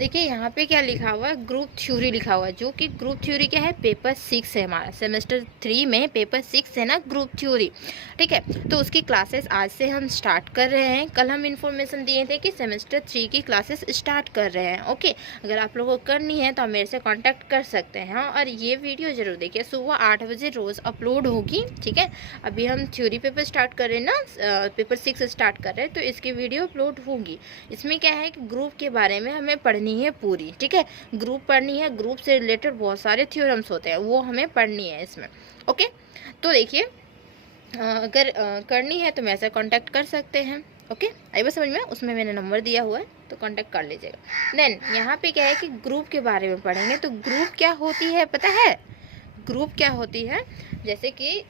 देखिए यहाँ पे क्या लिखा हुआ है, ग्रुप थ्योरी लिखा हुआ है, जो कि ग्रुप थ्योरी क्या है, पेपर 6 है हमारा, सेमेस्टर 3 में पेपर 6 है ना ग्रुप थ्योरी। ठीक है, तो उसकी क्लासेस आज से हम स्टार्ट कर रहे हैं। कल हम इन्फॉर्मेशन दिए थे कि सेमेस्टर 3 की क्लासेस स्टार्ट कर रहे हैं। ओके, अगर आप लोगों को करनी है तो आप मेरे से कॉन्टैक्ट कर सकते हैं। हाँ, और ये वीडियो ज़रूर देखिए, सुबह 8 बजे रोज़ अपलोड होगी। ठीक है, अभी हम थ्योरी पेपर स्टार्ट कर रहे हैं ना, पेपर 6 स्टार्ट कर रहे हैं, तो इसकी वीडियो अपलोड होगी। इसमें क्या है कि ग्रुप के बारे में हमें पढ़नी है पूरी। ठीक है, ग्रुप पढ़नी है, ग्रुप से रिलेटेड बहुत सारे थ्योरम्स होते हैं, वो हमें पढ़नी है इसमें। ओके, तो देखिए अगर करनी है तो मेरे से कांटेक्ट कर सकते हैं। ओके, आई बात समझ में, उसमें मैंने नंबर दिया हुआ है तो कांटेक्ट कर लीजिएगा। देन यहाँ पे क्या है कि ग्रुप के बारे में पढ़ेंगे। तो ग्रुप क्या होती है पता है? ग्रुप क्या होती है, जैसे कि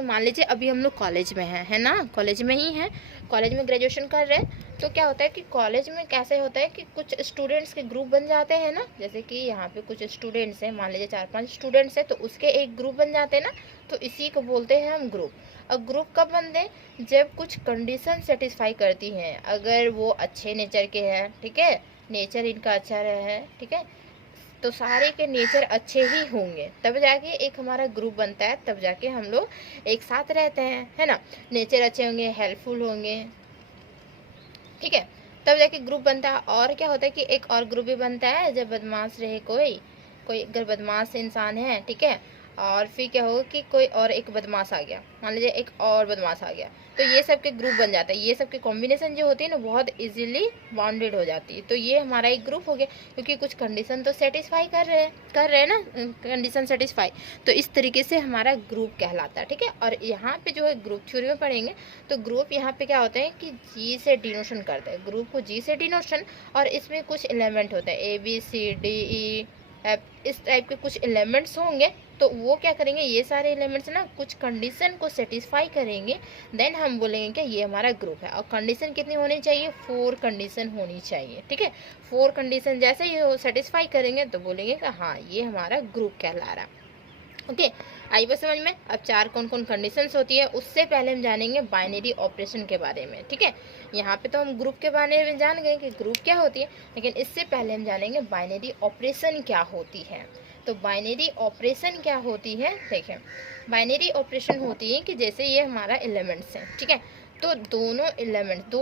मान लीजिए अभी हम लोग कॉलेज में हैं, है ना, कॉलेज में ही हैं, कॉलेज में ग्रेजुएशन कर रहे हैं। तो क्या होता है कि कॉलेज में कैसे होता है कि कुछ स्टूडेंट्स के ग्रुप बन जाते हैं ना, जैसे कि यहाँ पे कुछ स्टूडेंट्स हैं, मान लीजिए 4-5 स्टूडेंट्स हैं, तो उसके एक ग्रुप बन जाते हैं ना, तो इसी को बोलते हैं हम ग्रुप। अब ग्रुप कब बनते हैं? जब कुछ कंडीशन सेटिस्फाई करती हैं, अगर वो अच्छे नेचर के हैं, ठीक है, नेचर इनका अच्छा रहा है, ठीक है, तो सारे के नेचर अच्छे ही होंगे, तब जाके एक हमारा ग्रुप बनता है, तब जाके हम लोग एक साथ रहते हैं, है ना। नेचर अच्छे होंगे, हेल्पफुल होंगे, ठीक है, तब जाके ग्रुप बनता है। और क्या होता है कि एक और ग्रुप भी बनता है जब बदमाश रहे कोई अगर बदमाश इंसान है, ठीक है, और फिर क्या होगा कि कोई और एक बदमाश आ गया, मान लीजिए एक और बदमाश आ गया, तो ये सब के ग्रुप बन जाता है। ये सब की कॉम्बिनेशन जो होती है ना, बहुत इजीली बाउंडेड हो जाती है। तो ये हमारा एक ग्रुप हो गया, क्योंकि कुछ कंडीशन तो सेटिस्फाई कर रहे हैं ना, कंडीशन सेटिस्फाई, तो इस तरीके से हमारा ग्रुप कहलाता है। ठीक है, और यहाँ पे जो है ग्रुप थ्योरी में पढ़ेंगे, तो ग्रुप यहाँ पे क्या होता है कि जी से डिनोशन करते हैं, ग्रुप को जी से डिनोशन, और इसमें कुछ एलिमेंट होता है ABCDE F, इस टाइप के कुछ एलिमेंट्स होंगे। तो वो क्या करेंगे, ये सारे एलिमेंट्स ना कुछ कंडीशन को सेटिस्फाई करेंगे, देन हम बोलेंगे कि ये हमारा ग्रुप है। और कंडीशन कितनी होनी चाहिए? 4 कंडीशन होनी चाहिए। ठीक है, 4 कंडीशन जैसे ये सेटिस्फाई करेंगे तो बोलेंगे कि हाँ ये हमारा ग्रुप कहला रहा है। ओके, आई बात समझ में। अब 4 कौन कौन कंडीशंस होती है, उससे पहले हम जानेंगे बाइनरी ऑपरेशन के बारे में। ठीक है, यहाँ पे तो हम ग्रुप के बारे में जान गए कि ग्रुप क्या होती है, लेकिन इससे पहले हम जानेंगे बाइनरी ऑपरेशन क्या होती है। तो बाइनरी ऑपरेशन क्या होती है, देखें, बाइनरी ऑपरेशन होती है कि जैसे ये हमारा एलिमेंट्स हैं, ठीक है, तो दो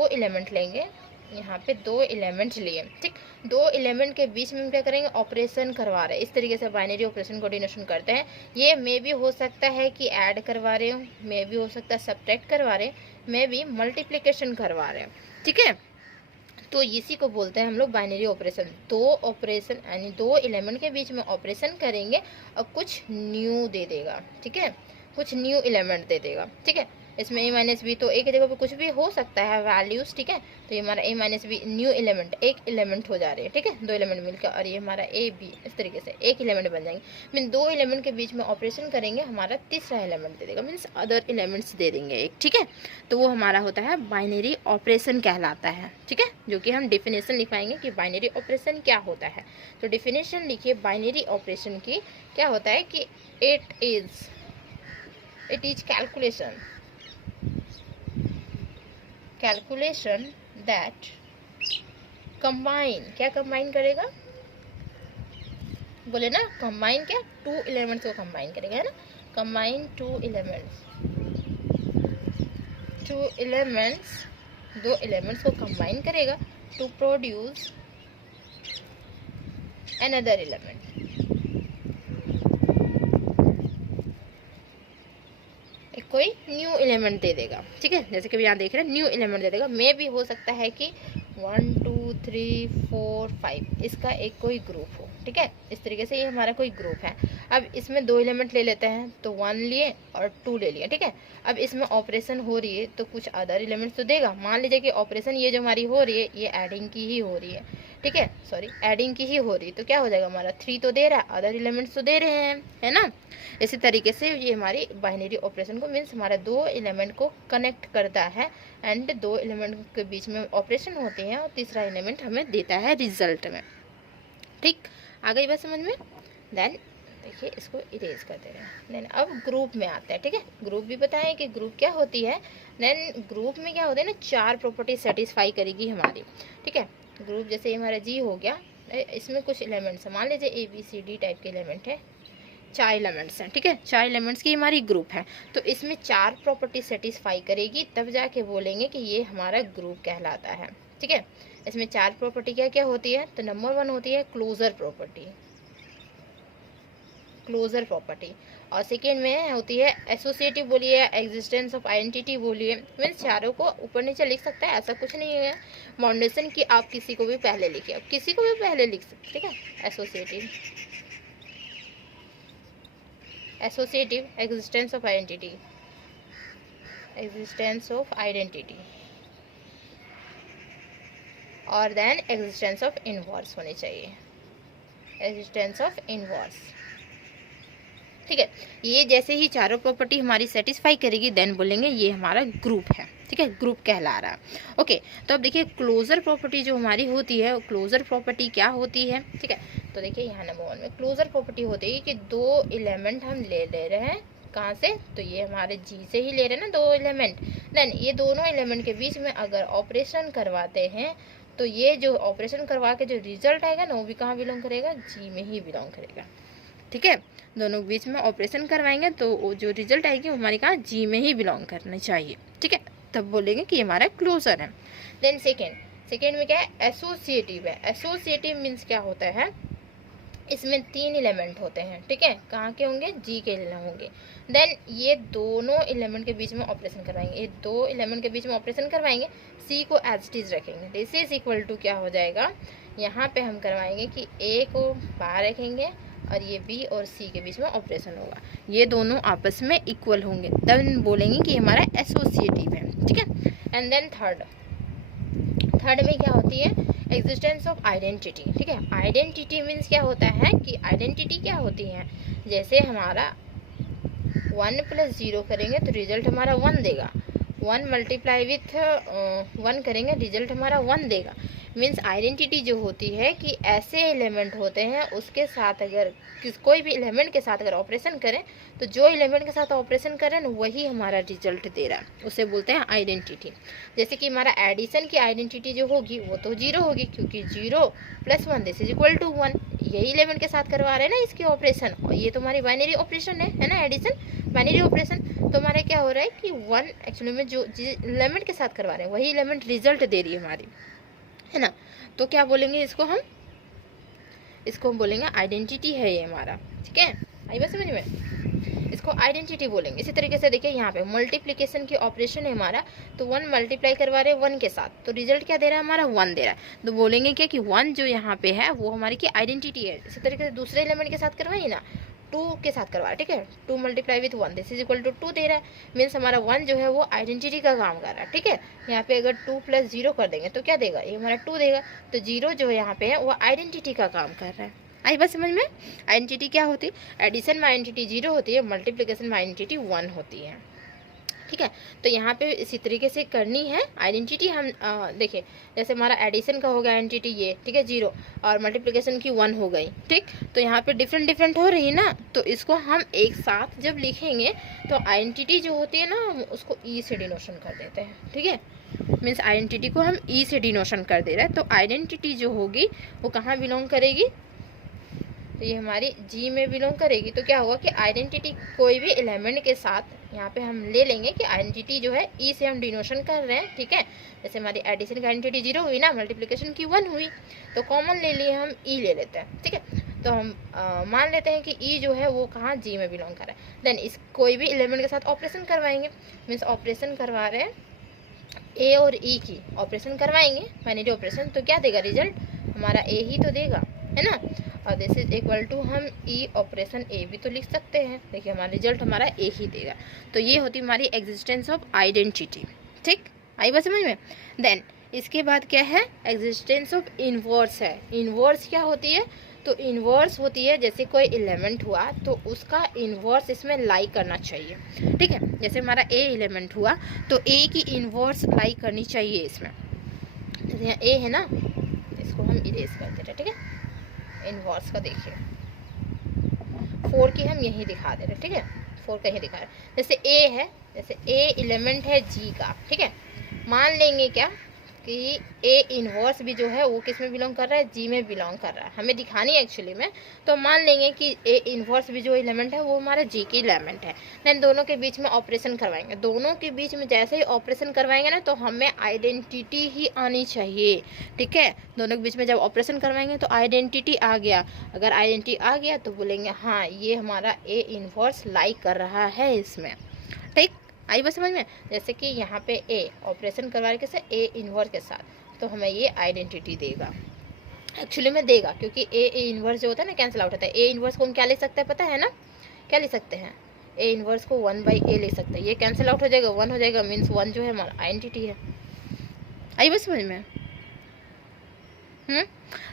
एलिमेंट लेंगे, यहाँ पे 2 एलिमेंट लिए, ठीक, 2 एलिमेंट के बीच में हम क्या करेंगे, ऑपरेशन करवा रहे हैं। इस तरीके से बाइनरी ऑपरेशन कोऑर्डिनेशन करते हैं। ये मे भी हो सकता है कि ऐड करवा रहे हो, मे भी हो सकता है सब्ट्रैक्ट करवा रहे हैं, मे भी मल्टीप्लिकेशन करवा रहे हैं। ठीक है, तो इसी को बोलते हैं हम लोग बाइनरी ऑपरेशन। 2 ऑपरेशन यानी 2 एलिमेंट के बीच में ऑपरेशन करेंगे और कुछ न्यू दे देगा। ठीक है, कुछ न्यू एलिमेंट दे देगा। ठीक है, इसमें A-B तो एक जगह पे कुछ भी हो सकता है वैल्यूज। ठीक है, तो ये हमारा A-B न्यू एलिमेंट, एक एलिमेंट हो जा रहे हैं। ठीक है, 2 एलिमेंट मिलकर, और ये हमारा AB इस तरीके से एक एलिमेंट बन जाएंगे। मीन 2 एलिमेंट के बीच में ऑपरेशन करेंगे, हमारा तीसरा एलिमेंट दे देगा, मीन्स अदर एलिमेंट्स दे देंगे एक। ठीक है, तो वो हमारा होता है बाइनरी ऑपरेशन कहलाता है। ठीक है, जो कि हम डिफिनेशन लिखवाएंगे कि बाइनरी ऑपरेशन क्या होता है। तो डिफिनेशन लिखिए बाइनरी ऑपरेशन की, क्या होता है कि it is calculation that combine, क्या कंबाइन करेगा, बोले ना, कंबाइन क्या, 2 एलिमेंट्स को कंबाइन करेगा, है ना, कंबाइन 2 एलिमेंट्स को कंबाइन करेगा टू प्रोड्यूस अनदर एलिमेंट। कोई न्यू एलिमेंट दे देगा। ठीक है, जैसे कि यहाँ देख रहे हैं न्यू एलिमेंट दे देगा, मे भी हो सकता है कि 1 2 3 4 5 इसका एक कोई ग्रुप हो। ठीक है, इस तरीके से ये हमारा कोई ग्रुप है। अब इसमें 2 एलिमेंट ले लेते हैं, तो 1 लिए और 2 ले लिया। ठीक है, अब इसमें ऑपरेशन हो रही है तो कुछ अदर एलिमेंट्स तो देगा। मान लीजिए कि ऑपरेशन ये जो हमारी हो रही है ये एडिंग की ही हो रही है। ठीक है, सॉरी, एडिंग की ही हो रही है, तो क्या हो जाएगा हमारा 3 तो दे रहा है, अदर एलिमेंट्स तो दे रहे हैं, है ना। इसी तरीके से ये हमारी बाइनरी ऑपरेशन को मीन्स हमारा 2 एलिमेंट को कनेक्ट करता है, एंड 2 एलिमेंट के बीच में ऑपरेशन होते हैं, और तीसरा एलिमेंट हमें देता है रिजल्ट में। ठीक, आ गई बात समझ में। देन देखिए इसको इरेज कर दे रहे हैं। देन अब ग्रुप में आता है। ठीक है, ग्रुप भी बताएं कि ग्रुप क्या होती है। देन ग्रुप में क्या होता है ना, 4 प्रॉपर्टी सेटिस्फाई करेगी हमारी। ठीक है, ग्रुप जैसे ये हमारा जी हो गया, इसमें कुछ एलिमेंट्स है, मान लीजिए ABCD टाइप के एलिमेंट है, 4 एलिमेंट्स हैं, ठीक है, 4 एलिमेंट्स की हमारी ग्रुप है। तो इसमें 4 प्रॉपर्टी सेटिस्फाई करेगी तब जाके बोलेंगे कि ये हमारा ग्रुप कहलाता है, ठीक है। इसमें 4 प्रॉपर्टी क्या क्या होती है, तो नंबर 1 होती है क्लोजर प्रॉपर्टी, क्लोजर प्रॉपर्टी, और सेकेंड में होती है एसोसिएटिव बोलिए, एग्जिस्टेंस ऑफ आइडेंटिटी बोलिए, मीन्स चारों को ऊपर नीचे लिख सकता है, ऐसा कुछ नहीं है। फाउंडेशन की आप किसी को भी पहले लिखिए, किसी को भी पहले लिख सकते, ठीक है। Associative, associative, existence of identity, existence of identity, और देन एग्जिस्टेंस ऑफ इनवर्स होनी चाहिए, एग्जिस्टेंस ऑफ इनवर्स, ठीक है। ये जैसे ही चारों प्रॉपर्टी हमारी सेटिस्फाई करेगी देन बोलेंगे ये हमारा ग्रुप है, ठीक है, ग्रुप कहला रहा है। ओके, तो अब देखिए क्लोजर प्रॉपर्टी जो हमारी होती है, क्लोजर प्रॉपर्टी क्या होती है, ठीक है। तो देखिए यहाँ नंबर 1 में क्लोजर प्रॉपर्टी होती है कि 2 एलिमेंट हम ले रहे हैं, कहाँ से, तो ये हमारे जी से ही ले रहे हैं ना 2 एलिमेंट, देन ये दोनों एलिमेंट के बीच में अगर ऑपरेशन करवाते हैं तो ये जो ऑपरेशन करवा के जो रिजल्ट आएगा ना वो भी कहाँ बिलोंग करेगा, जी में ही बिलोंग करेगा, ठीक है। दोनों के बीच में ऑपरेशन करवाएंगे तो जो रिजल्ट आएगी वो हमारे कहाँ, जी में ही बिलोंग करना चाहिए, ठीक है, तब बोलेंगे कि हमारा क्लोजर है। देन सेकेंड में क्या है, एसोसिएटिव है। एसोसिएटिव मीन्स क्या होता है, इसमें 3 एलिमेंट होते हैं, ठीक है, कहाँ के होंगे, जी के होंगे। देन ये दोनों एलिमेंट के बीच में ऑपरेशन करवाएंगे, ये 2 एलिमेंट के बीच में ऑपरेशन करवाएंगे, सी को एज इट इज रखेंगे, दिस इज इक्वल टू क्या हो जाएगा, यहाँ पे हम करवाएंगे कि ए को बाहर रखेंगे और ये बी और सी के बीच में ऑपरेशन होगा, ये दोनों आपस में इक्वल होंगे, तब बोलेंगे कि हमारा एसोसिएटिव है, ठीक है। एंड देन थर्ड में क्या होती है, एग्जिस्टेंस ऑफ आइडेंटिटी, ठीक है। आइडेंटिटी मीन्स क्या होता है कि आइडेंटिटी क्या होती है, जैसे हमारा 1 + 0 करेंगे तो रिजल्ट हमारा 1 देगा, 1 मल्टीप्लाई विथ 1 करेंगे रिजल्ट हमारा 1 देगा। मीन्स आइडेंटिटी जो होती है कि ऐसे एलिमेंट होते हैं उसके साथ अगर कोई भी एलिमेंट के साथ अगर ऑपरेशन करें तो जो एलिमेंट के साथ ऑपरेशन करें ना वही हमारा रिजल्ट दे रहा है, उसे बोलते हैं आइडेंटिटी। जैसे कि हमारा एडिशन की आइडेंटिटी जो होगी वो तो 0 होगी, क्योंकि 0 + 1 दिस इज इक्वल टू 1, यही एलिमेंट के साथ करवा रहे हैं ना इसकी ऑपरेशन, और ये तो हमारी बाइनरी ऑपरेशन है ना, एडिशन बाइनरी ऑपरेशन। तो हमारे क्या हो रहा है कि 1 एक्चुअली में जो एलिमेंट के साथ करवा रहे हैं वही एलिमेंट रिजल्ट दे रही है हमारी, है ना। तो क्या बोलेंगे इसको हम बोलेंगे आइडेंटिटी है ये हमारा, ठीक है, आई बात समझ में, इसको आइडेंटिटी बोलेंगे। इसी तरीके से देखिए यहाँ पे मल्टीप्लिकेशन की ऑपरेशन है हमारा, तो 1 मल्टीप्लाई करवा रहे हैं 1 के साथ, तो रिजल्ट क्या दे रहा है हमारा 1 दे रहा है, तो बोलेंगे क्या कि 1 जो यहाँ पे है वो हमारी की आइडेंटिटी है। इसी तरीके से दूसरे एलिमेंट के साथ करवाइए ना, 2 के साथ करवा रहा है, ठीक है, 2 multiply with 1 this is equal to 2 दे रहा है, मीन्स हमारा 1 जो है वो आइडेंटिटी का काम कर रहा है, ठीक है। यहाँ पे अगर 2 + 0 कर देंगे तो क्या देगा, ये हमारा 2 देगा, तो 0 जो यहाँ पे है वो आइडेंटिटी का काम कर रहा है। आई बात समझ में, आइडेंटिटी क्या होती है, एडिशन में आइडेंटिटी 0 होती है, मल्टीप्लिकेशन में आइडेंटिटी 1 होती है, ठीक है। तो यहाँ पे इसी तरीके से करनी है आइडेंटिटी हम, देखिए जैसे हमारा एडिशन का हो गया आइडेंटिटी ये, ठीक है, 0, और मल्टीप्लिकेशन की 1 हो गई, ठीक। तो यहाँ पे डिफरेंट हो रही है ना, तो इसको हम एक साथ जब लिखेंगे तो आइडेंटिटी जो होती है ना उसको ई से डिनोशन कर देते हैं, ठीक है, मीन्स आइडेंटिटी को हम ई से डिनोशन कर दे रहे हैं। तो आइडेंटिटी जो होगी वो कहाँ बिलोंग करेगी, तो ये हमारी जी में बिलोंग करेगी। तो क्या होगा कि आइडेंटिटी कोई भी एलिमेंट के साथ यहाँ पे हम ले लेंगे कि आइडेंटिटी जो है ई से हम डिनोशन कर रहे हैं, ठीक है। जैसे हमारी एडिशन की आइडेंटिटी 0 हुई ना, मल्टीप्लिकेशन की 1 हुई, तो कॉमन ले लिए हम ई ले लेते हैं, ठीक है। तो हम मान लेते हैं कि ई जो है वो कहाँ, जी में बिलोंग कर रहा है। देन इस कोई भी एलिमेंट के साथ ऑपरेशन करवाएंगे, मीन्स ऑपरेशन करवा रहे हैं ए और ई की ऑपरेशन करवाएंगे, बाइनरी ऑपरेशन, तो क्या देगा रिजल्ट हमारा ए ही तो देगा, है ना। और दिस इज इक्वल टू हम ई ऑपरेशन ए भी तो लिख सकते हैं, देखिए हमारा रिजल्ट हमारा ए ही देगा। तो ये होती हमारी एग्जिस्टेंस ऑफ आइडेंटिटी, ठीक, आई बात समझ में। देन इसके बाद क्या है, एग्जिस्टेंस ऑफ इनवर्स है। इनवर्स क्या होती है, तो इनवर्स होती है जैसे कोई एलिमेंट हुआ तो उसका इनवर्स इसमें लाई करना चाहिए, ठीक है। जैसे हमारा ए एलिमेंट हुआ तो ए की इनवर्स लाई करनी चाहिए इसमें, जैसे यहाँ ए है ना, इसको हम इरेज कर दे रहे, ठीक है। इनवर्स का देखिए 4 की हम यहीं दिखा दे रहे, ठीक है, 4 कहीं दिखा रहे। जैसे ए है, जैसे ए एलिमेंट है जी का, ठीक है, मान लेंगे क्या कि ए इन्वर्स भी जो है वो किस में बिलोंग कर रहा है, जी में बिलोंग कर रहा है, हमें दिखानी है एक्चुअली में। तो मान लेंगे कि ए इन्वर्स भी जो एलिमेंट है वो हमारा जी की एलिमेंट है। देन दोनों के बीच में ऑपरेशन करवाएंगे, दोनों के बीच में जैसे ही ऑपरेशन करवाएंगे ना तो हमें आइडेंटिटी ही आनी चाहिए, ठीक है। दोनों के बीच में जब ऑपरेशन करवाएंगे तो आइडेंटिटी आ गया, अगर आइडेंटिटी आ गया तो बोलेंगे हाँ ये हमारा ए इन्वर्स लाइक कर रहा है इसमें, ठीक। आई बात समझ में। जैसे कि यहाँ पे ए ऑपरेशन करवा के से ए इन्वर्स के साथ, तो हमें ये आइडेंटिटी देगा, एक्चुअली में देगा, क्योंकि ए इन्वर्स जो होता है ना कैंसिल आउट होता है। ए इन्वर्स को हम क्या ले सकते हैं पता है ना, क्या ले सकते हैं, ए इन्वर्स को 1/a ले सकते हैं, ये कैंसिल आउट हो जाएगा, 1 हो जाएगा, मीन्स 1 जो है हमारा आइडेंटिटी है। आई बात समझ में।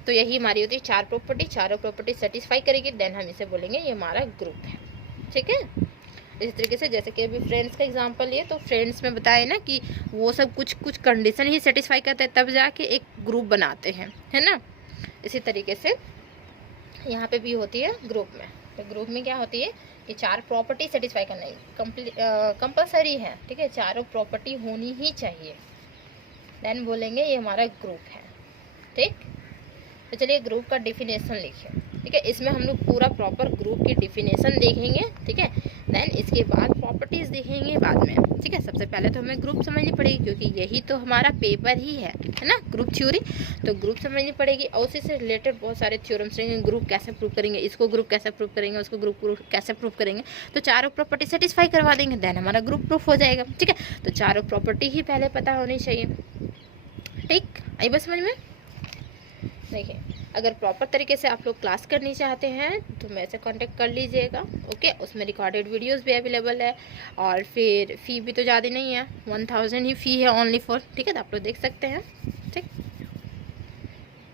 तो यही हमारी होती है 4 प्रॉपर्टी, चारों प्रॉपर्टी सेटिस्फाई करेगी, देन हम इसे बोलेंगे ये हमारा ग्रुप है, ठीक है। इस तरीके से जैसे कि अभी फ्रेंड्स का एग्जांपल लिए, तो फ्रेंड्स में बताए ना कि वो सब कुछ कंडीशन ही सेटिस्फाई करते हैं तब जाके एक ग्रुप बनाते हैं, है ना। इसी तरीके से यहाँ पे भी होती है ग्रुप में। तो ग्रुप में क्या होती है कि 4 प्रॉपर्टी सेटिस्फाई करना कंपलसरी है, ठीक है, चारों प्रॉपर्टी होनी ही चाहिए, देन बोलेंगे ये हमारा ग्रुप है, ठीक। तो चलिए ग्रुप का डिफिनेशन लिखिए, ठीक है। इसमें हम लोग पूरा प्रॉपर ग्रुप की डिफिनेशन देखेंगे, ठीक है। देन इसके बाद प्रॉपर्टीज देखेंगे बाद में, ठीक है। सबसे पहले तो हमें ग्रुप समझनी पड़ेगी, क्योंकि यही तो हमारा पेपर ही है ना, ग्रुप थ्योरी। तो ग्रुप समझनी पड़ेगी और उसी से रिलेटेड बहुत सारे थ्योरम्स रहेंगे, ग्रुप कैसे प्रूव करेंगे, इसको ग्रुप कैसे प्रूव करेंगे, उसको ग्रुप कैसे प्रूव करेंगे। तो चारों प्रॉपर्टी सेटिस्फाई करवा देंगे, देन हमारा ग्रुप प्रूफ हो जाएगा, ठीक है। तो चारों प्रॉपर्टी ही पहले पता होनी चाहिए, ठीक। आई बस समझ में। देखिए अगर प्रॉपर तरीके से आप लोग क्लास करनी चाहते हैं तो मेरे से कांटेक्ट कर लीजिएगा, ओके। उसमें रिकॉर्डेड वीडियोस भी अवेलेबल है, और फिर फ़ी भी तो ज़्यादा नहीं है, 1000 ही फ़ी है ओनली फॉर, ठीक है। तो आप लोग देख सकते हैं, ठीक।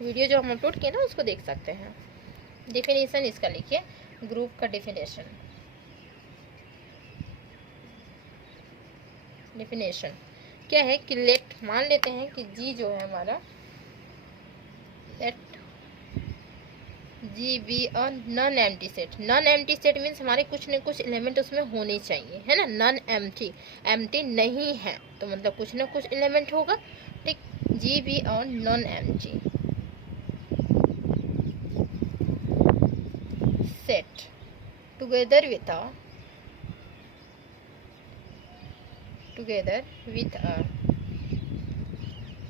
वीडियो जो हम अपलोड किए ना उसको देख सकते हैं। डिफिनेशन इसका लिखिए, ग्रुप का डिफिनेशन क्या है कि लेट मान लेते हैं कि जी जो है हमारा, let G be a non empty set. Non empty set means हमारे कुछ न कुछ एलिमेंट उसमें होने चाहिए, है ना। नॉन एम्प्टी, एम्प्टी नहीं है तो मतलब कुछ न कुछ एलिमेंट होगा, ठीक। जी be a non empty set together with a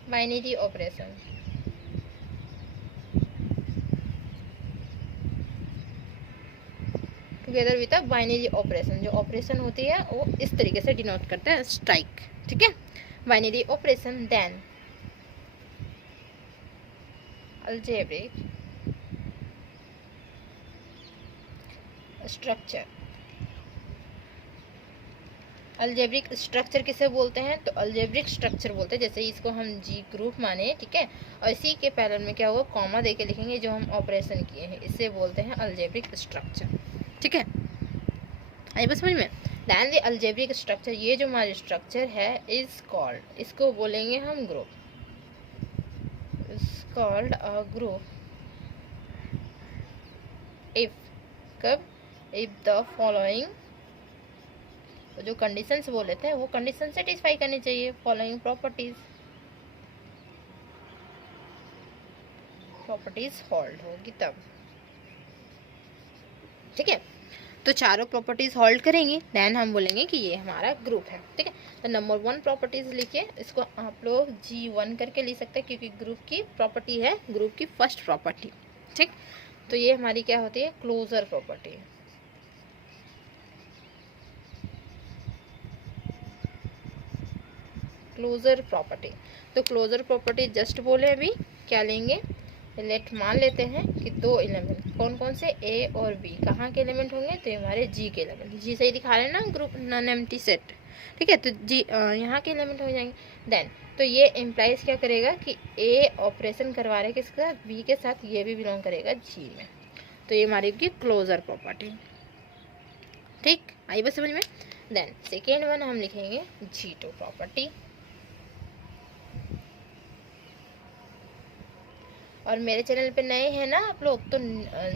binary operation, together with a binary operation. जो ऑपरेशन होती है वो इस तरीके से डिनोट करते हैं, स्ट्राइक, ठीक है, binary operation. Then algebraic structure, algebraic structure किसे बोलते हैं, तो अलजेब्रिक स्ट्रक्चर बोलते हैं। जैसे इसको हम जी ग्रुप माने, ठीक है, और इसी के पैरेलल में क्या होगा, कॉमा दे के लिखेंगे जो हम ऑपरेशन किए हैं, इसे बोलते हैं अलजेब्रिक स्ट्रक्चर, ठीक है। आई बस समझ में। दैन द अलजेब्रिक स्ट्रक्चर, ये जो हमारी स्ट्रक्चर है इज कॉल्ड, इसको बोलेंगे हम group, is called a group if, कब, इफ द फॉलोइंग, तो जो कंडीशंस बोले थे वो कंडीशन सेटिस्फाई करनी चाहिए, फॉलोइंग प्रॉपर्टीज होल्ड होगी तब, ठीक है। तो चारों प्रॉपर्टीज होल्ड करेंगी, देन हम बोलेंगे कि ये हमारा ग्रुप है, ठीक है। तो नंबर 1 प्रॉपर्टीज लिखिए, इसको आप लोग G1 करके लिख सकते हैं क्योंकि ग्रुप की प्रॉपर्टी है, ग्रुप की फर्स्ट प्रॉपर्टी, ठीक। तो ये हमारी क्या होती है, क्लोजर प्रॉपर्टी, क्लोजर प्रॉपर्टी। तो क्लोजर प्रॉपर्टी जस्ट बोले अभी क्या लेंगे, लेट मान लेते हैं कि 2 एलिमेंट, कौन कौन से, ए और बी, कहाँ के एलिमेंट होंगे, तो हमारे जी के एलिमेंट, जी सही दिखा रहे हैं ना, ग्रुप नॉन एम्प्टी सेट, ठीक है। तो जी यहाँ के एलिमेंट हो जाएंगे। देन तो ये इम्प्लाइज क्या करेगा कि ए ऑपरेशन करवा रहे किसके साथ, बी के साथ, ये भी बिलोंग करेगा जी में, तो ये हमारी की क्लोजर प्रॉपर्टी, ठीक। आई बस समझ में। देन सेकेंड वन हम लिखेंगे G2 प्रॉपर्टी, और मेरे चैनल पे नए हैं ना आप लोग तो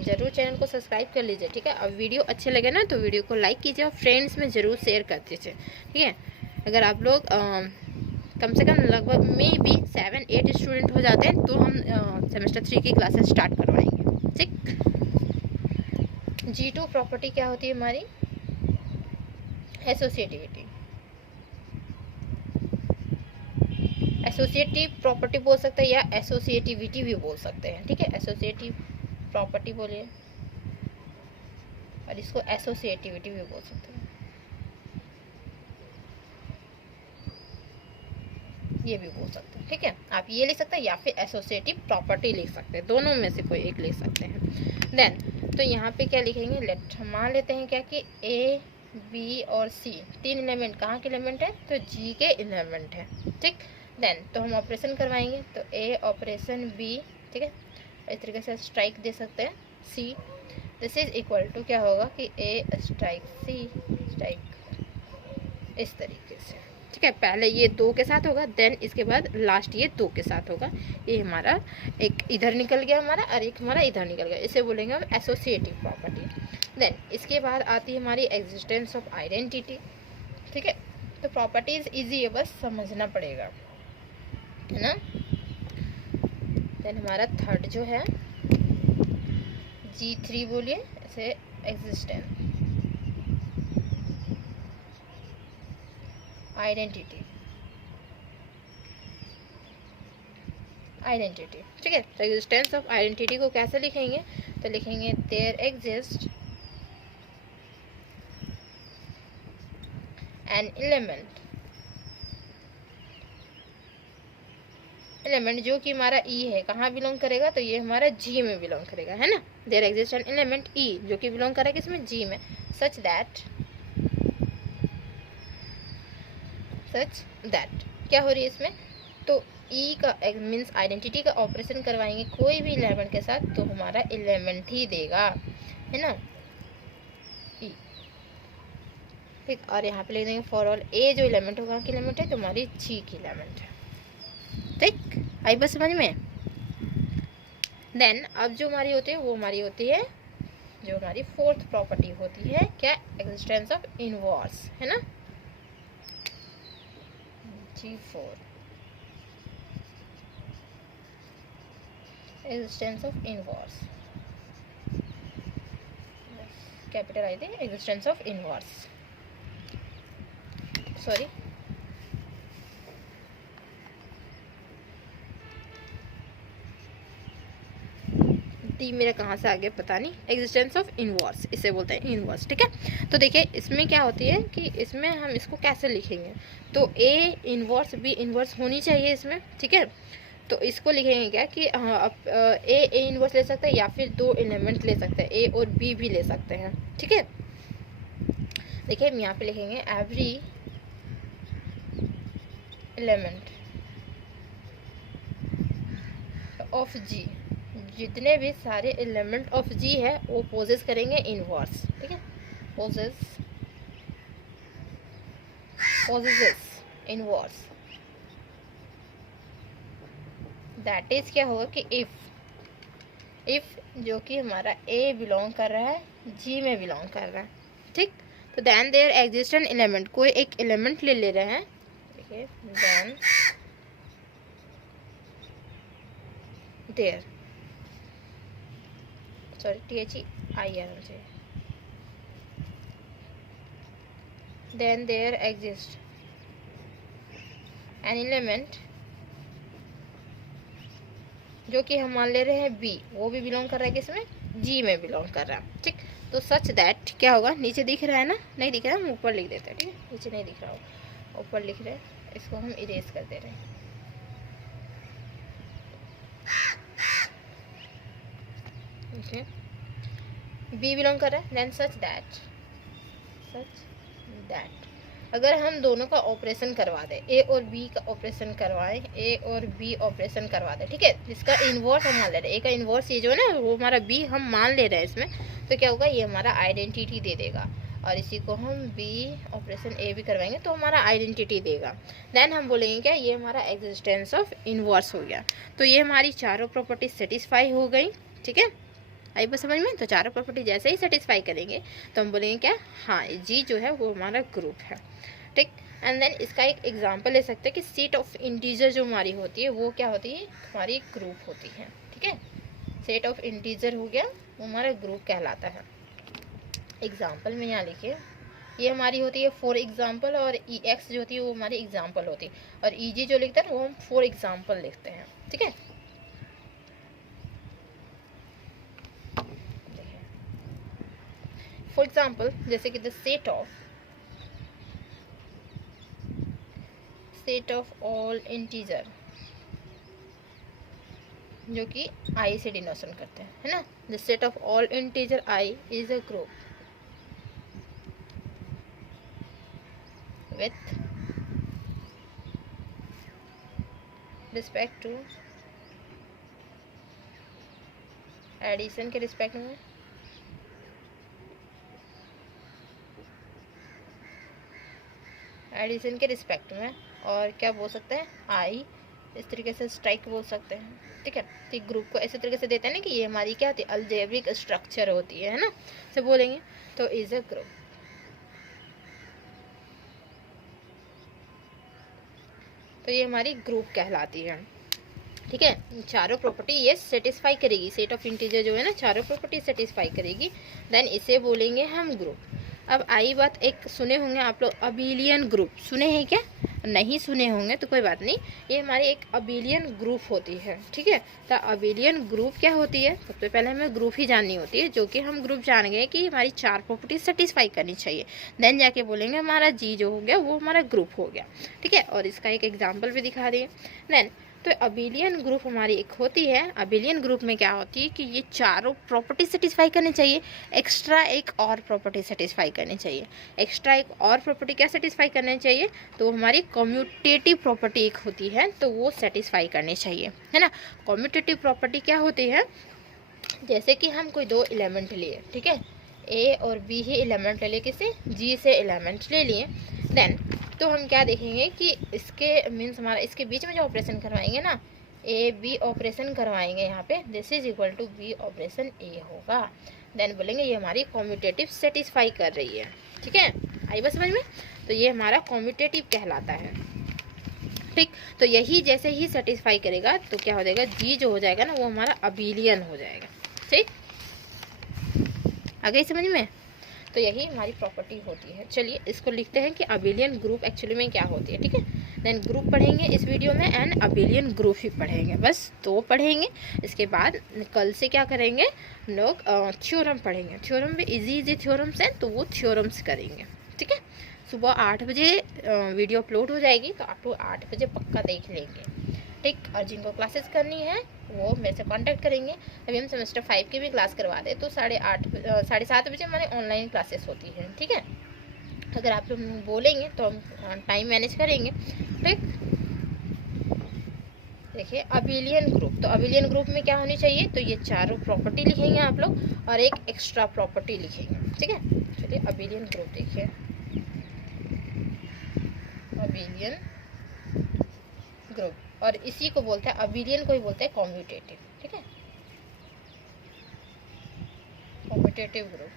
ज़रूर चैनल को सब्सक्राइब कर लीजिए, ठीक है। अब वीडियो अच्छे लगे ना तो वीडियो को लाइक कीजिए और फ्रेंड्स में ज़रूर शेयर कर दीजिए, ठीक है। अगर आप लोग कम से कम लगभग में भी 7-8 स्टूडेंट हो जाते हैं तो हम सेमेस्टर 3 की क्लासेस स्टार्ट करवाएंगे। ठीक, G2 प्रॉपर्टी क्या होती है हमारी? एसोसिएटिविटी। एसोसिएटिव प्रॉपर्टी बोल सकते हैं या एसोसिएटिविटी भी बोल सकते हैं। ठीक है, एसोसिएटिव प्रॉपर्टी बोलिए और इसको एसोसिएटिविटी भी बोल सकते हैं, ये भी बोल सकते हैं। ठीक है, आप ये लिख सकते हैं या फिर एसोसिएटिव प्रॉपर्टी लिख सकते हैं, दोनों में से कोई एक लिख सकते हैं। देन तो यहाँ पे क्या लिखेंगे? लेट मान लेते हैं क्या कि ए, बी और सी 3 एलिमेंट कहाँ के एलिमेंट है? तो जी के एलिमेंट है। ठीक, देन तो हम ऑपरेशन करवाएंगे, तो ए ऑपरेशन बी। ठीक है, इस तरीके से स्ट्राइक दे सकते हैं सी। दिस इज इक्वल टू क्या होगा कि ए स्ट्राइक सी स्ट्राइक, इस तरीके से। ठीक है, पहले ये 2 के साथ होगा, देन इसके बाद लास्ट ये 2 के साथ होगा। ये हमारा एक इधर निकल गया हमारा और एक हमारा इधर निकल गया, इसे बोलेंगे हम एसोसिएटिव प्रॉपर्टी। देन इसके बाद आती है हमारी एग्जिस्टेंस ऑफ आइडेंटिटी। ठीक है, तो प्रॉपर्टीज इजी है, बस समझना पड़ेगा, है ना। देन हमारा थर्ड जो है G3 बोलिए, ऐसे एग्जिस्टेंस आइडेंटिटी। ठीक है, तो एग्जिस्टेंस ऑफ आइडेंटिटी को कैसे लिखेंगे? तो लिखेंगे देयर एग्जिस्ट एन एलिमेंट जो कि हमारा ई है, कहाँ बिलोंग करेगा? तो ये हमारा जी में बिलोंग करेगा, है ना। देयर एग्जिस्ट एन एलिमेंट ई जो कि बिलोंग करेगा किसमें? जी में। सच दैट क्या हो रही है इसमें? तो ई का मीन्स आइडेंटिटी का ऑपरेशन करवाएंगे कोई भी एलिमेंट के साथ तो हमारा एलिमेंट ही देगा, है ना, ई। ठीक, और यहाँ पे लिख देंगे फॉर ऑल ए जो एलिमेंट होगा कि एलिमेंट है तो हमारी जी की एलिमेंट है। ठीक, आई बस समझ में। देन अब जो हमारी होती है वो हमारी होती है, जो हमारी फोर्थ प्रॉपर्टी होती है क्या? एग्जिस्टेंस ऑफ इनवर्स, है ना, G4 existence of inverse. Capital I थी existence of inverse, sorry. T मेरा कहाँ से आ गया पता नहीं। एग्जिस्टेंस ऑफ इनवर्स इसे बोलते हैं, इनवर्स। ठीक है, तो देखिए इसमें क्या होती है कि इसमें हम इसको कैसे लिखेंगे? तो ए इनवर्स बी इनवर्स होनी चाहिए इसमें। ठीक है, तो इसको लिखेंगे क्या कि ए इनवर्स ले सकते हैं या फिर 2 एलिमेंट ले सकते हैं, ए और बी भी ले सकते हैं। ठीक है, देखिए हम यहाँ पे लिखेंगे एवरी एलिमेंट ऑफ जी, जितने भी सारे एलिमेंट ऑफ जी है वो पोजेस करेंगे इनवर्स। ठीक है, पोजेसेस इनवर्स। दैट इज क्या होगा कि इफ जो कि हमारा ए बिलोंग कर रहा है जी में बिलोंग कर रहा है। ठीक, तो then there exist an element, कोई एक एलिमेंट ले रहे हैं। देखिए then there, sorry THEIR, then there exists an element जो कि हम मान ले रहे हैं बी, वो भी बिलोंग कर रहा है किसमें? जी में बिलोंग कर रहा है। ठीक, तो सच दैट क्या होगा? नीचे दिख रहा है ना? नहीं दिख रहा है, हम ऊपर लिख देते हैं। ठीक है, नीचे नहीं दिख रहा हो, ऊपर लिख रहे हैं, इसको हम इरेज कर दे रहे हैं। ओके, बी बिलोंग कर रहा है, देन सच दैट अगर हम दोनों का ऑपरेशन करवा दें, ए और बी का ऑपरेशन करवाएं, ए और बी ऑपरेशन करवा दें। ठीक है, जिसका इन्वर्स हम मान ले रहे हैं, ए का इन्वर्स ये जो है ना वो हमारा बी हम मान ले रहे हैं इसमें, तो क्या होगा? ये हमारा आइडेंटिटी दे देगा। और इसी को हम बी ऑपरेशन ए भी करवाएंगे तो हमारा आइडेंटिटी देगा। देन हम बोलेंगे क्या? ये हमारा एग्जिस्टेंस ऑफ इन्वर्स हो गया। तो ये हमारी चारों प्रॉपर्टी सेटिस्फाई हो गई। ठीक है, आई बस समझ में। तो चारों प्रॉपर्टी जैसे ही सेटिस्फाई करेंगे तो हम बोलेंगे क्या? हाँ, जी जो है वो हमारा ग्रुप है। ठीक, एंड देन इसका एक एग्जांपल ले सकते हैं कि सेट ऑफ इंटीजर जो हमारी होती है वो क्या होती है, हमारी ग्रुप होती है। ठीक है, सेट ऑफ इंटीजर हो गया, वो हमारा ग्रुप कहलाता है। एग्जांपल में यहाँ लिखिए, ये हमारी होती है फॉर एग्जांपल, और ई एक्स जो होती है वो हमारी एग्जांपल होती है, और ई जी जो लिखते हैं वो हम फॉर एग्जांपल लिखते हैं। ठीक है, फॉर एग्जांपल जैसे कि the set of all integer, जो कि आई से डिनोशन करते हैं, है ना। The set of all integer I is a group with respect to addition के रिस्पेक्ट में, एडिशन के रिस्पेक्ट में, और क्या बोल सकते हैं, आई इस तरीके से स्ट्राइक बोल सकते हैं। ठीक है, तो ग्रुप को ऐसे तरीके से देते हैं ना कि ये हमारी क्या होती है, अलजेब्रिक स्ट्रक्चर होती है ना, से बोलेंगे तो इज अ ग्रुप। तो ये हमारी ग्रुप कहलाती है। ठीक है, चारों प्रॉपर्टी ये सेटिस्फाई करेगी, सेट ऑफ इंटीजर जो है ना चारों प्रॉपर्टी सेटिस्फाई करेगी, देन इसे बोलेंगे हम ग्रुप। अब आई बात, एक सुने होंगे आप लोग अबिलियन ग्रुप, सुने हैं क्या, नहीं सुने होंगे तो कोई बात नहीं, ये हमारी एक अबिलियन ग्रुप होती है। ठीक है, तो अबिलियन ग्रुप क्या होती है, सबसे पहले हमें ग्रुप ही जाननी होती है, जो कि हम ग्रुप जान गए कि हमारी चार प्रॉपर्टी सेटिस्फाई करनी चाहिए, देन जाके बोलेंगे हमारा जी जो हो गया वो हमारा ग्रुप हो गया। ठीक है, और इसका एक एग्जाम्पल भी दिखा दिए। देन तो अबिलियन ग्रुप हमारी एक होती है, अबिलियन ग्रुप में क्या होती है कि ये चारों प्रॉपर्टी सेटिस्फाई करनी चाहिए, एक्स्ट्रा एक और प्रॉपर्टी सेटिस्फाई करनी चाहिए। एक्स्ट्रा एक और प्रॉपर्टी क्या सेटिस्फाई करनी चाहिए, तो हमारी कम्यूटेटिव प्रॉपर्टी एक होती है, तो वो सेटिस्फाई करनी चाहिए, है ना। कम्यूटेटिव प्रॉपर्टी क्या होती है, जैसे कि हम कोई दो एलिमेंट लिए, ठीक है, ए और बी ही एलिमेंट ले लिए, किसे, जी से एलिमेंट ले लिए, देन तो हम क्या देखेंगे कि इसके मीन्स हमारा इसके बीच में जो ऑपरेशन करवाएंगे ना, ए बी ऑपरेशन करवाएंगे यहाँ पे, this is equal to B operation A होगा, देन बोलेंगे ये हमारी कम्यूटेटिव सेटिस्फाई कर रही है। ठीक है, आई बात समझ में, तो ये हमारा कम्यूटेटिव कहलाता है। ठीक, तो यही जैसे ही सेटिस्फाई करेगा तो क्या हो जाएगा, जी जो हो जाएगा ना वो हमारा अबिलियन हो जाएगा। ठीक, आ गई समझ में, तो यही हमारी प्रॉपर्टी होती है। चलिए इसको लिखते हैं कि अबिलियन ग्रुप एक्चुअली में क्या होती है। ठीक है, देन ग्रुप पढ़ेंगे इस वीडियो में एंड अबिलियन ग्रुप ही पढ़ेंगे, बस दो पढ़ेंगे। इसके बाद कल से क्या करेंगे हम लोग, थ्योरम पढ़ेंगे। थ्योरम भी इजी थ्योरम्स हैं, तो वो थ्योरम्स करेंगे। ठीक है, सुबह 8 बजे वीडियो अपलोड हो जाएगी, तो आप लोग 8 बजे पक्का देख लेंगे। ठीक, और जिनको क्लासेस करनी है वो मेरे से कांटेक्ट करेंगे। अभी हम सेमेस्टर 5 की भी क्लास करवा रहे, तो 7:30 बजे हमारे ऑनलाइन क्लासेस होती है। ठीक है, अगर आप लोग बोलेंगे तो हम टाइम मैनेज करेंगे। ठीक, देखिए अबिलियन ग्रुप, तो अबिलियन ग्रुप में क्या होनी चाहिए, तो ये चारों प्रॉपर्टी लिखेंगे आप लोग और एक एक्स्ट्रा प्रॉपर्टी लिखेंगे। ठीक है, चलिए अबिलियन ग्रुप देखिए, अबिलियन ग्रुप, और इसी को बोलते हैं अबिलियन को ही बोलते हैं कम्यूटेटिव। ठीक है, कम्यूटेटिव ग्रुप,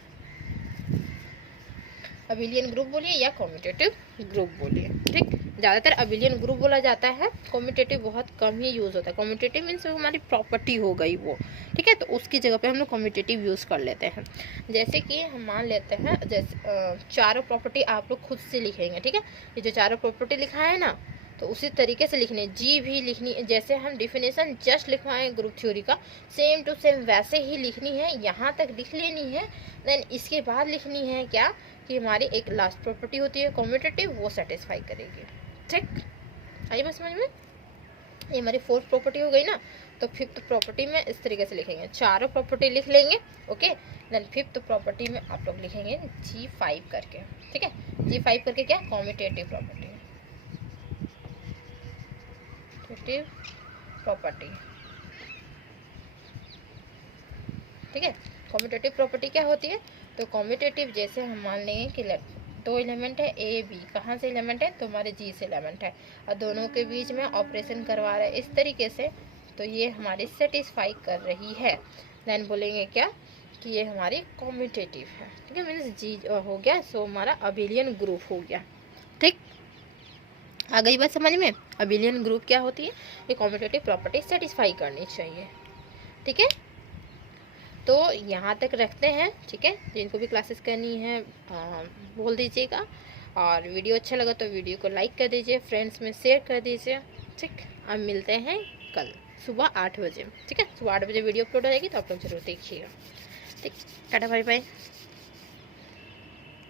अबिलियन ग्रुप बोलिए या कम्यूटेटिव ग्रुप बोलिए। ठीक, ज़्यादातर अबिलियन ग्रुप बोला जाता है, कम्यूटेटिव बहुत कम ही यूज़ होता है। कम्यूटेटिव मीन्स हमारी प्रॉपर्टी हो गई वो, ठीक है, तो उसकी जगह पे हम लोग कम्यूटेटिव यूज़ कर लेते हैं। जैसे कि हम मान लेते हैं, जैसे चारों प्रॉपर्टी आप लोग खुद से लिखेंगे। ठीक है, ये जो चारों प्रॉपर्टी लिखा है ना, तो उसी तरीके से लिखनी, जी भी लिखनी, जैसे हम डिफिनेशन जस्ट लिखवाएं ग्रुप थ्योरी का, सेम टू सेम वैसे ही लिखनी है, यहाँ तक लिख लेनी है। देन इसके बाद लिखनी है क्या, कि हमारी एक लास्ट प्रॉपर्टी होती है कम्यूटेटिव, वो सेटिस्फाई करेगी। ठीक, आइए बस समझ में, ये हमारी फोर्थ प्रॉपर्टी हो गई ना, तो फिफ्थ प्रॉपर्टी में इस तरीके से लिखेंगे, चारों प्रॉपर्टी लिख लेंगे। ओके, देन फिफ्थ प्रॉपर्टी में आप लोग लिखेंगे G5 करके। ठीक है, G5 करके क्या, कम्यूटेटिव प्रॉपर्टी, प्रॉपर्टी। ठीक है, कम्यूटेटिव प्रॉपर्टी क्या होती है, तो कम्यूटेटिव जैसे हम मान लेंगे कि दो एलिमेंट है ए बी, कहाँ से एलिमेंट है, तो हमारे जी से एलिमेंट है, और दोनों के बीच में ऑपरेशन करवा रहे हैं इस तरीके से, तो ये हमारी सेटिस्फाई कर रही है। देन बोलेंगे क्या, कि ये हमारी कम्यूटेटिव है। ठीक है, मीन्स जी हो गया, सो हमारा अबिलियन ग्रुप हो गया। ठीक, आ गई बात समझ में। अबिलियन ग्रुप क्या होती है, ये कॉम्यूटेटिव प्रॉपर्टी सेटिस्फाई करनी चाहिए। ठीक है, तो यहाँ तक रखते हैं। ठीक है, जिनको भी क्लासेस करनी है बोल दीजिएगा, और वीडियो अच्छा लगा तो वीडियो को लाइक कर दीजिए, फ्रेंड्स में शेयर कर दीजिए। ठीक, अब मिलते हैं कल सुबह 8 बजे। ठीक है, सुबह 8 बजे वीडियो अपलोड हो जाएगी, तो आप लोग जरूर देखिएगा। ठीक, टाटा बाय बाय।